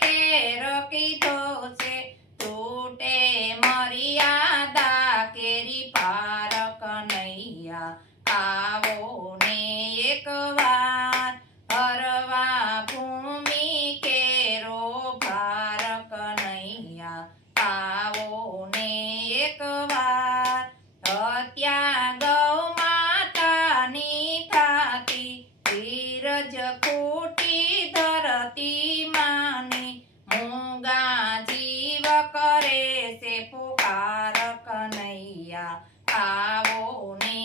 care કીધો છે તૂટે મર્યાદા કેરી પાર કનૈયા આવો ને એક વાર હરવા ભૂમિ કેરો ભાર કનૈયા આવો ને એક વાર હત્યા ગૌ માતાની થાતી ધીરજ ખૂટી ધરતી માની મૂંગા જીવ કરે છે પુકાર કનૈયા આવો ને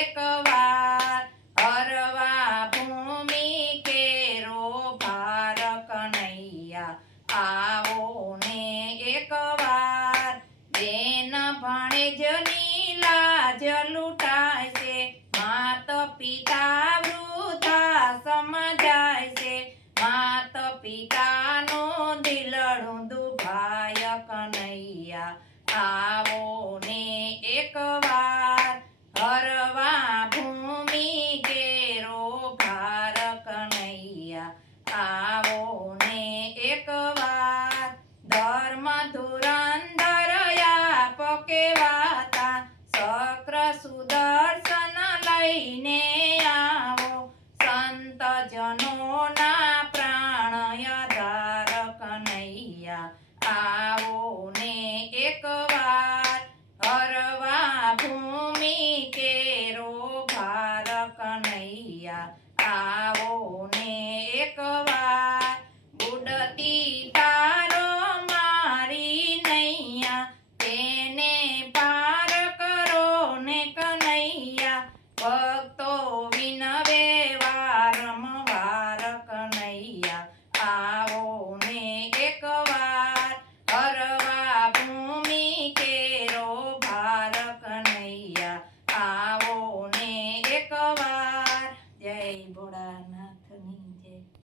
એક વાર હરવા ભૂમિ કેરો ભાર કનૈયા આવો ને એક વાર બેન ભાણેજની લાજ લૂંટાય છે માત પિતા વૃદ્ધા સમજાય છે માત પિતાનું દિલડું દુભાય કનૈયા આવો ને એક વાર હરવા ભૂમિ કેરો ભાર કનૈયા આવો ને એક વાર ધર્મ ધુરંધર આપ કેવાતા શક્ર સુદર્શન લઈને આવો સંત જનોના પ્રાણ આધાર કનૈયા આવો ને એક વાર હરવા ભૂમિ કેરો ભાર કનૈયા આવો ને એક વાર બુડતી તારો મારી નૈયા તેને પાર કરો ને કનૈયા ભક્તો વિનવે વારંવાર કનૈયા